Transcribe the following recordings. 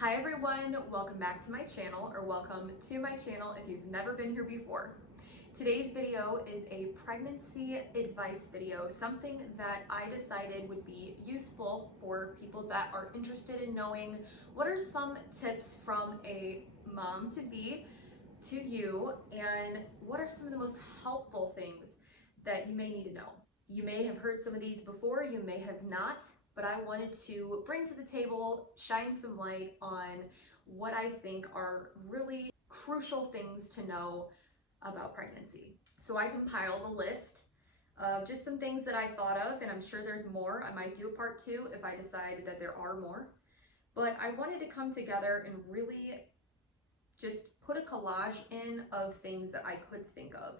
Hi everyone, welcome back to my channel, or welcome to my channel if you've never been here before. Today's video is a pregnancy advice video, something that I decided would be useful for people that are interested in knowing what are some tips from a mom-to-be to you, and what are some of the most helpful things that you may need to know. You may have heard some of these before, you may have not, but I wanted to bring to the table, shine some light on what I think are really crucial things to know about pregnancy. So I compiled a list of just some things that I thought of, and I'm sure there's more. I might do a part two if I decide that there are more. But I wanted to come together and really just put a collage in of things that I could think of.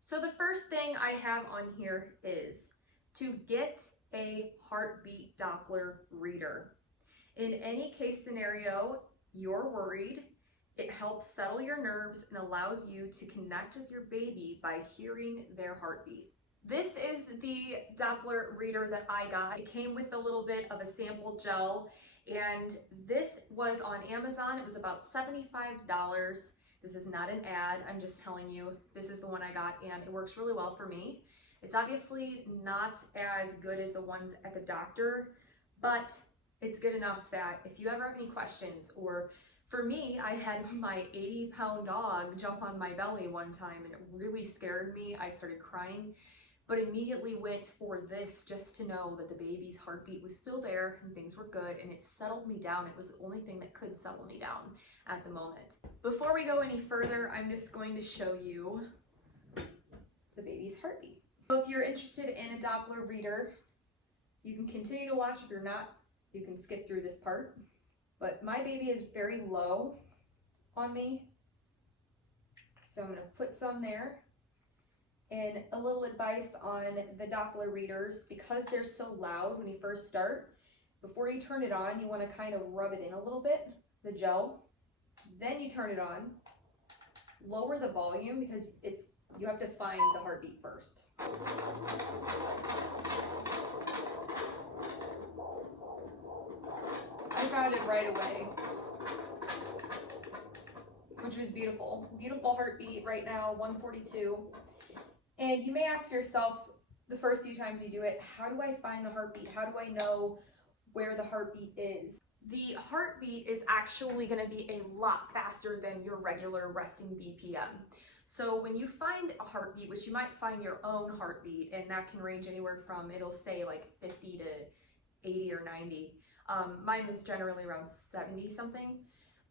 So the first thing I have on here is to get a heartbeat Doppler reader. In any case scenario you're worried, it helps settle your nerves and allows you to connect with your baby by hearing their heartbeat. This is the Doppler reader that I got. It came with a little bit of a sample gel, and this was on Amazon. It was about $75. This is not an ad, I'm just telling you this is the one I got, and it works really well for me. It's obviously not as good as the ones at the doctor, but it's good enough that if you ever have any questions, or for me, I had my 80-pound dog jump on my belly one time and it really scared me. I started crying, but immediately went for this just to know that the baby's heartbeat was still there and things were good, and it settled me down. It was the only thing that could settle me down at the moment. Before we go any further, I'm just going to show you the baby's heartbeat. So if you're interested in a Doppler reader, you can continue to watch. If you're not, you can skip through this part. But my baby is very low on me, so I'm going to put some there. And a little advice on the Doppler readers, because they're so loud when you first start, before you turn it on, you want to kind of rub it in a little bit, the gel. Then you turn it on, lower the volume because you have to find the heartbeat first. I found it right away, which was beautiful. Beautiful heartbeat right now, 142. And you may ask yourself the first few times you do it, how do I find the heartbeat? How do I know where the heartbeat is? The heartbeat is actually going to be a lot faster than your regular resting BPM. So when you find a heartbeat, which you might find your own heartbeat, and that can range anywhere from, it'll say like 50 to 80 or 90. Mine was generally around 70 something.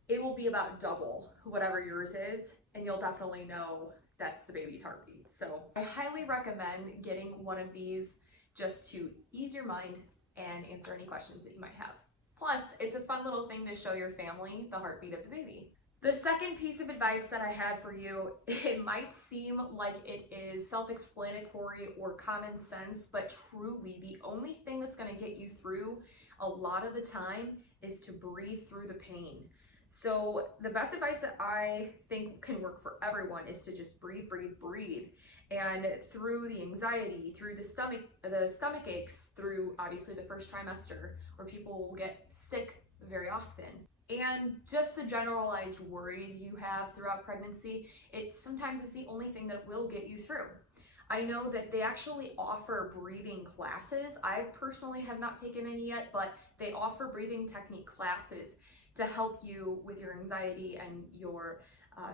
It will be about double whatever yours is, and you'll definitely know that's the baby's heartbeat. So I highly recommend getting one of these just to ease your mind and answer any questions that you might have. Plus, it's a fun little thing to show your family the heartbeat of the baby. The second piece of advice that I had for you, it might seem like it is self-explanatory or common sense, but truly the only thing that's going to get you through a lot of the time is to breathe through the pain. So the best advice that I think can work for everyone is to just breathe, breathe, breathe. And through the anxiety, through the stomach aches, through obviously the first trimester, where people will get sick very often, and just the generalized worries you have throughout pregnancy, it sometimes is the only thing that will get you through. I know that they actually offer breathing classes. I personally have not taken any yet, but they offer breathing technique classes to help you with your anxiety and your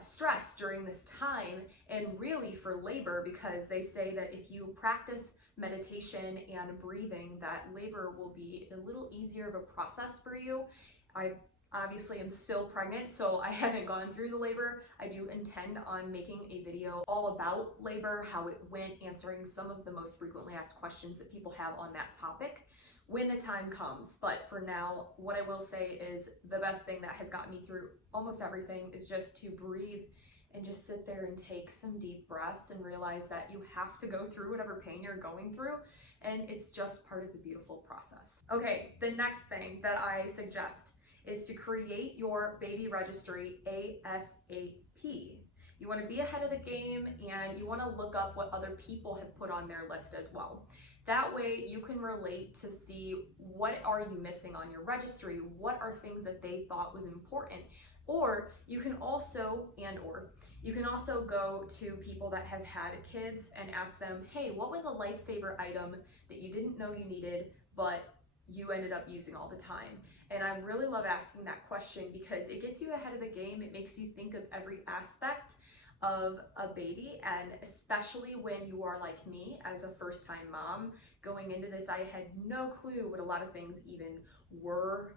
stress during this time, and really for labor, because they say that if you practice meditation and breathing, that labor will be a little easier of a process for you. I obviously am still pregnant, so I haven't gone through the labor. I do intend on making a video all about labor, how it went, answering some of the most frequently asked questions that people have on that topic when the time comes. But for now, what I will say is the best thing that has gotten me through almost everything is just to breathe and just sit there and take some deep breaths and realize that you have to go through whatever pain you're going through, and it's just part of the beautiful process. Okay, the next thing that I suggest is to create your baby registry ASAP. You want to be ahead of the game, and you want to look up what other people have put on their list as well. That way you can relate to see what are you missing on your registry, what are things that they thought was important. Or you can also, you can also go to people that have had kids and ask them, hey, what was a lifesaver item that you didn't know you needed, but you ended up using all the time? And I really love asking that question because it gets you ahead of the game. It makes you think of every aspect of a baby, and especially when you are like me as a first-time mom. Going into this, I had no clue what a lot of things even were.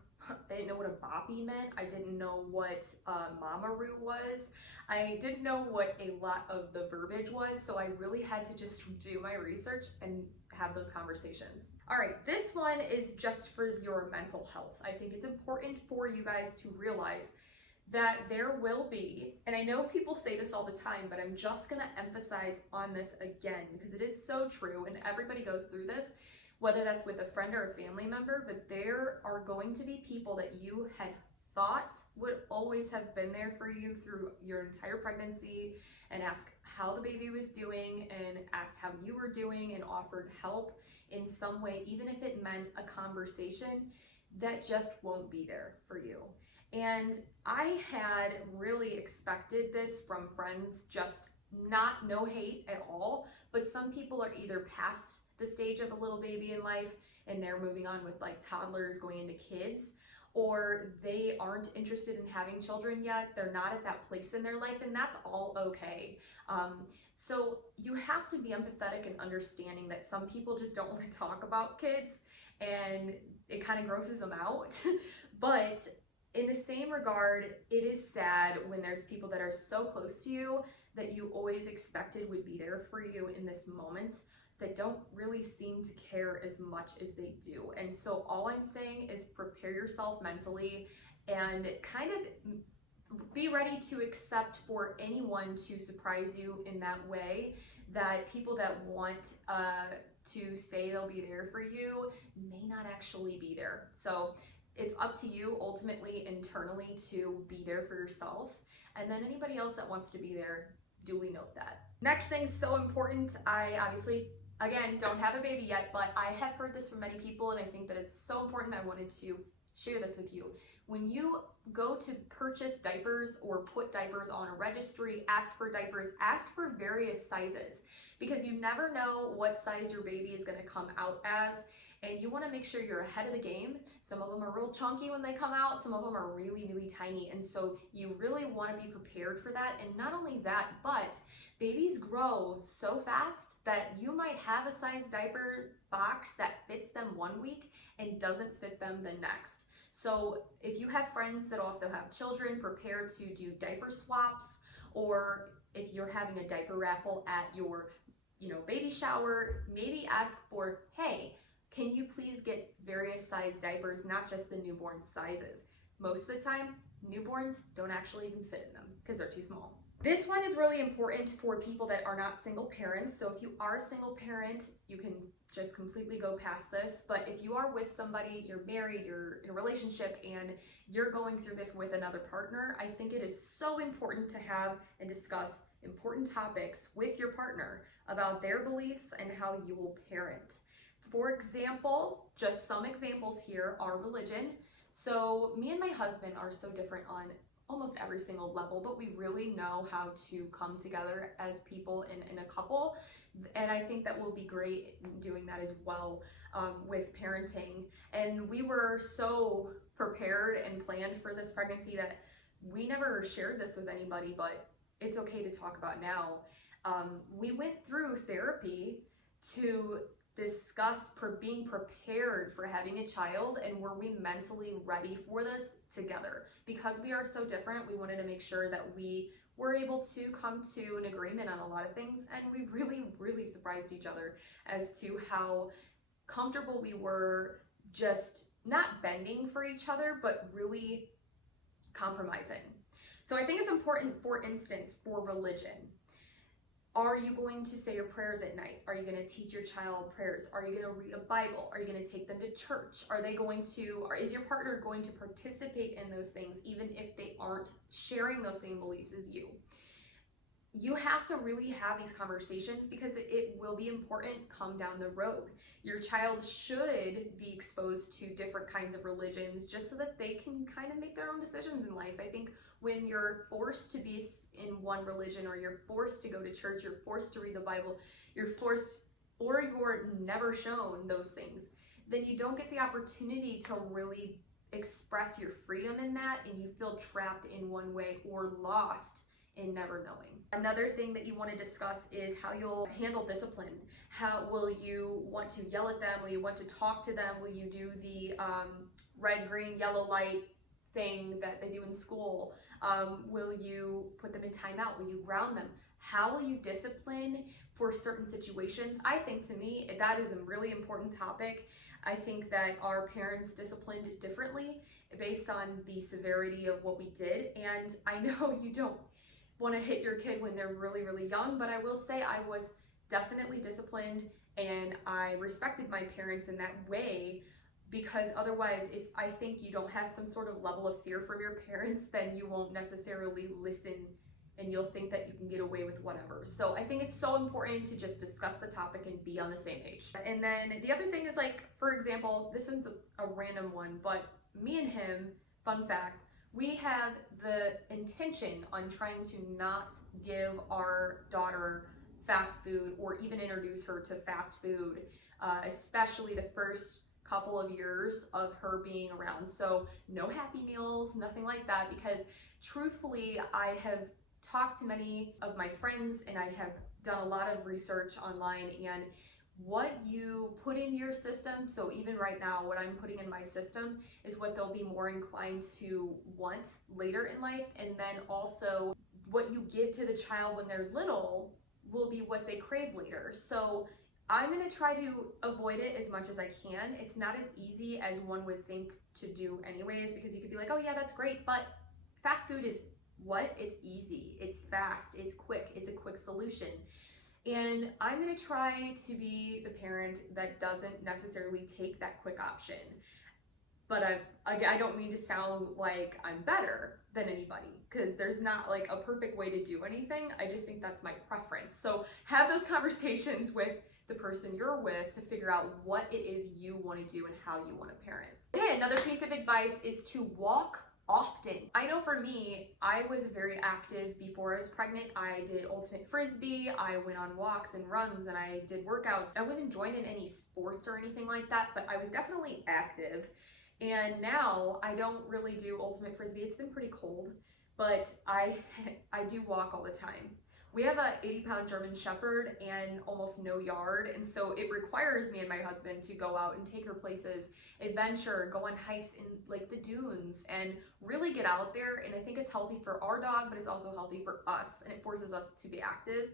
I didn't know what a boppy meant. I didn't know what mamaroo was. I didn't know what a lot of the verbiage was, so I really had to just do my research and have those conversations. All right, this one is just for your mental health. I think it's important for you guys to realize that there will be, and I know people say this all the time, but I'm just gonna emphasize on this again because it is so true and everybody goes through this, whether that's with a friend or a family member, but there are going to be people that you had thought would always have been there for you through your entire pregnancy and ask how the baby was doing and asked how you were doing and offered help in some way, even if it meant a conversation, that just won't be there for you. And I had really expected this from friends, just no hate at all, but some people are either past the stage of a little baby in life and they're moving on with like toddlers going into kids, or they aren't interested in having children yet. They're not at that place in their life, and that's all okay. So you have to be empathetic and understanding that some people just don't want to talk about kids and it kind of grosses them out. But in the same regard, it is sad when there's people that are so close to you that you always expected would be there for you in this moment that don't really seem to care as much as they do. And so all I'm saying is prepare yourself mentally and kind of be ready to accept for anyone to surprise you in that way, that people that want to say they'll be there for you may not actually be there. So it's up to you ultimately internally to be there for yourself. And then anybody else that wants to be there, duly note that. Next thing, so important, I obviously, again, don't have a baby yet, but I have heard this from many people and I think that it's so important I wanted to share this with you. When you go to purchase diapers or put diapers on a registry, ask for diapers, ask for various sizes, because you never know what size your baby is gonna come out as, and you wanna make sure you're ahead of the game. Some of them are real chunky when they come out, some of them are really, really tiny, and so you really wanna be prepared for that. And not only that, but babies grow so fast that you might have a size diaper box that fits them 1 week and doesn't fit them the next. So if you have friends that also have children, prepare to do diaper swaps, or if you're having a diaper raffle at your baby shower, maybe ask for, hey, can you please get various size diapers, not just the newborn sizes. Most of the time, newborns don't actually even fit in them because they're too small. This one is really important for people that are not single parents. So if you are a single parent, you can just completely go past this. But if you are with somebody, you're married, you're in a relationship, and you're going through this with another partner, I think it is so important to have and discuss important topics with your partner about their beliefs and how you will parent. For example, just some examples here are religion. So me and my husband are so different on almost every single level, but we really know how to come together as people in a couple. And I think that will be great in doing that as well with parenting. And we were so prepared and planned for this pregnancy that we never shared this with anybody, but it's okay to talk about now. We went through therapy to discuss being prepared for having a child, and were we mentally ready for this together? Because we are so different, we wanted to make sure that we were able to come to an agreement on a lot of things, and we really, really surprised each other as to how comfortable we were just not bending for each other, but really compromising. So I think it's important, for instance, for religion. Are you going to say your prayers at night? Are you going to teach your child prayers? Are you going to read a Bible? Are you going to take them to church? Is your partner going to participate in those things even if they aren't sharing those same beliefs as you? you have to really have these conversations because it will be important come down the road. Your child should be exposed to different kinds of religions just so that they can kind of make their own decisions in life. I think when you're forced to be in one religion, or you're forced to go to church, you're forced to read the Bible, you're forced, or you're never shown those things, then you don't get the opportunity to really express your freedom in that, and you feel trapped in one way or lost in never knowing. Another thing that you want to discuss is how you'll handle discipline. How will you want to yell at them? Will you want to talk to them? Will you do the red, green, yellow light thing that they do in school? Will you put them in timeout? Will you ground them? How will you discipline for certain situations? I think, to me, that is a really important topic. I think that our parents disciplined differently based on the severity of what we did. And I know you don't want to hit your kid when they're really, really young, but I will say I was definitely disciplined, and I respected my parents in that way, because otherwise, if I think you don't have some sort of level of fear from your parents, then you won't necessarily listen, and you'll think that you can get away with whatever. So I think it's so important to just discuss the topic and be on the same page. And then the other thing is, like, for example, this one's a random one, but me and him, fun fact, we have the intention on trying to not give our daughter fast food or even introduce her to fast food, especially the first couple of years of her being around. So no Happy Meals, nothing like that, because truthfully, I have talked to many of my friends and I have done a lot of research online, and what you put in your system, so even right now, what I'm putting in my system is what they'll be more inclined to want later in life. And then also what you give to the child when they're little will be what they crave later. So I'm gonna try to avoid it as much as I can. It's not as easy as one would think to do anyways, because you could be like, oh yeah, that's great, but fast food is what? It's easy, it's fast, it's quick, it's a quick solution. And I'm gonna try to be the parent that doesn't necessarily take that quick option. But I don't mean to sound like I'm better than anybody, because there's not like a perfect way to do anything. I just think that's my preference. So have those conversations with the person you're with to figure out what it is you want to do and how you want to parent. Okay, another piece of advice is to walk often. I know for me, I was very active before I was pregnant. I did ultimate frisbee, I went on walks and runs, and I did workouts. I wasn't joined in any sports or anything like that, but I was definitely active. And now I don't really do ultimate frisbee. It's been pretty cold, but I do walk all the time. We have a 80-pound German Shepherd and almost no yard, and so it requires me and my husband to go out and take her places, adventure, go on hikes in like the dunes, and really get out there. And I think it's healthy for our dog, but it's also healthy for us, and it forces us to be active.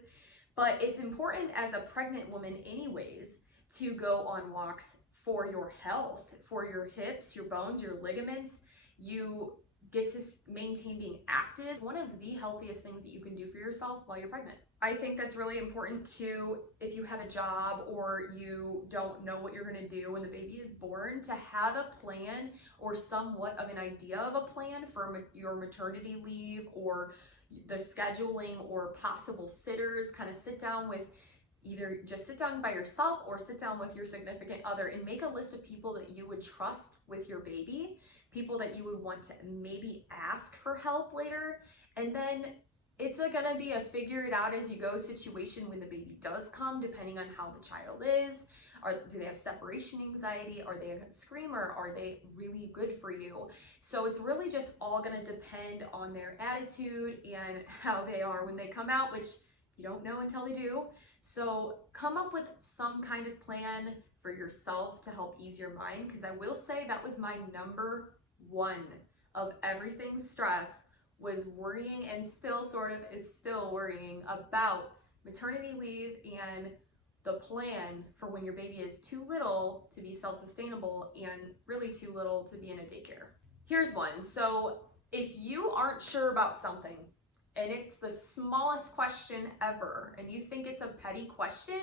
But it's important as a pregnant woman anyways to go on walks for your health, for your hips, your bones, your ligaments. You get to maintain being active. One of the healthiest things that you can do for yourself while you're pregnant. I think that's really important too, if you have a job or you don't know what you're gonna do when the baby is born, to have a plan or somewhat of an idea of a plan for your maternity leave or the scheduling or possible sitters. Kind of sit down with, either just sit down by yourself or sit down with your significant other and make a list of people that you would trust with your baby, people that you would want to maybe ask for help later. And then it's gonna be a figure it out as you go situation when the baby does come, depending on how the child is. Do they have separation anxiety? Are they a screamer? Are they really good for you? So it's really just all gonna depend on their attitude and how they are when they come out, which you don't know until they do. So come up with some kind of plan for yourself to help ease your mind, because I will say that was my number one of everything stress, was worrying, and still sort of is still worrying about maternity leave and the plan for when your baby is too little to be self-sustainable and really too little to be in a daycare. Here's one. So if you aren't sure about something, and it's the smallest question ever, and you think it's a petty question,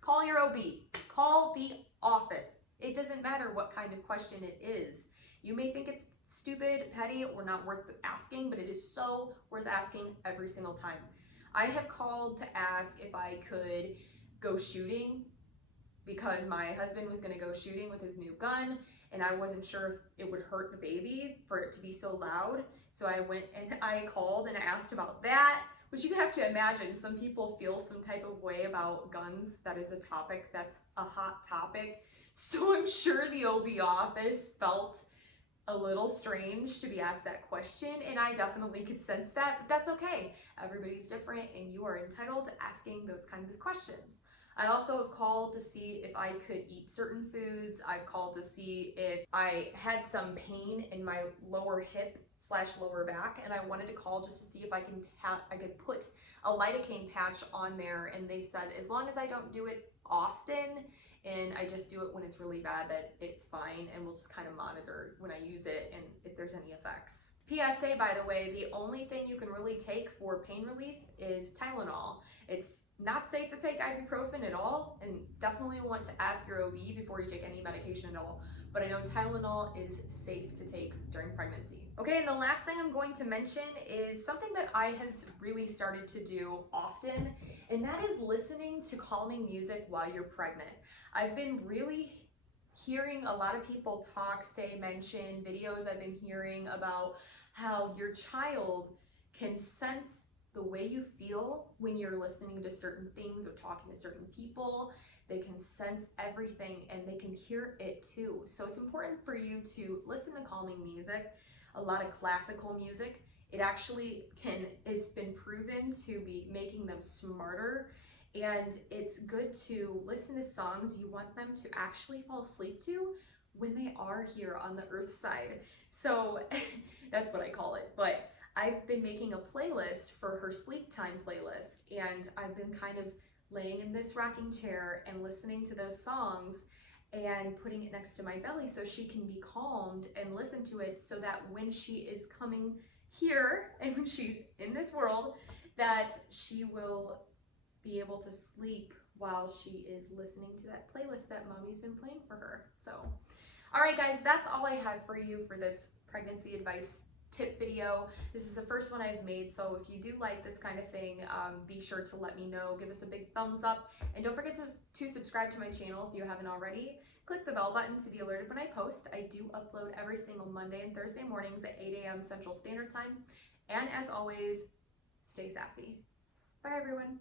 call your OB, call the office. It doesn't matter what kind of question it is. You may think it's stupid, petty, or not worth asking, but it is so worth asking every single time. I have called to ask if I could go shooting because my husband was gonna go shooting with his new gun and I wasn't sure if it would hurt the baby for it to be so loud. So I went and I called and asked about that, which you have to imagine some people feel some type of way about guns. That is a topic that's a hot topic. So I'm sure the OB office felt a little strange to be asked that question, and I definitely could sense that, but that's okay. Everybody's different and you are entitled to asking those kinds of questions. I also have called to see if I could eat certain foods. I've called to see if I had some pain in my lower hip / lower back, and I wanted to call just to see if I could put a lidocaine patch on there, and they said as long as I don't do it often and I just do it when it's really bad, that it's fine, and we'll just kind of monitor when I use it and if there's any effects. PSA, by the way, the only thing you can really take for pain relief is Tylenol. It's not safe to take ibuprofen at all, and definitely want to ask your OB before you take any medication at all. But I know Tylenol is safe to take during pregnancy. Okay, and the last thing I'm going to mention is something that I have really started to do often, and that is listening to calming music while you're pregnant. I've been really hearing a lot of people talk, mention videos I've been hearing about how your child can sense the way you feel when you're listening to certain things or talking to certain people. They can sense everything and they can hear it too. So it's important for you to listen to calming music, a lot of classical music. It actually has been proven to be making them smarter, and it's good to listen to songs you want them to actually fall asleep to when they are here on the earth side. So that's what I call it. But I've been making a playlist for her sleep time playlist, and I've been kind of laying in this rocking chair and listening to those songs and putting it next to my belly so she can be calmed and listen to it, so that when she is coming here and when she's in this world, that she will be able to sleep while she is listening to that playlist that mommy's been playing for her. So, all right guys, that's all I had for you for this pregnancy advice tip video. This is the first one I've made, so if you do like this kind of thing, be sure to let me know. Give us a big thumbs up, and don't forget to subscribe to my channel if you haven't already. Click the bell button to be alerted when I post. I do upload every single Monday and Thursday mornings at 8 a.m. Central Standard Time. And as always, stay sassy. Bye everyone.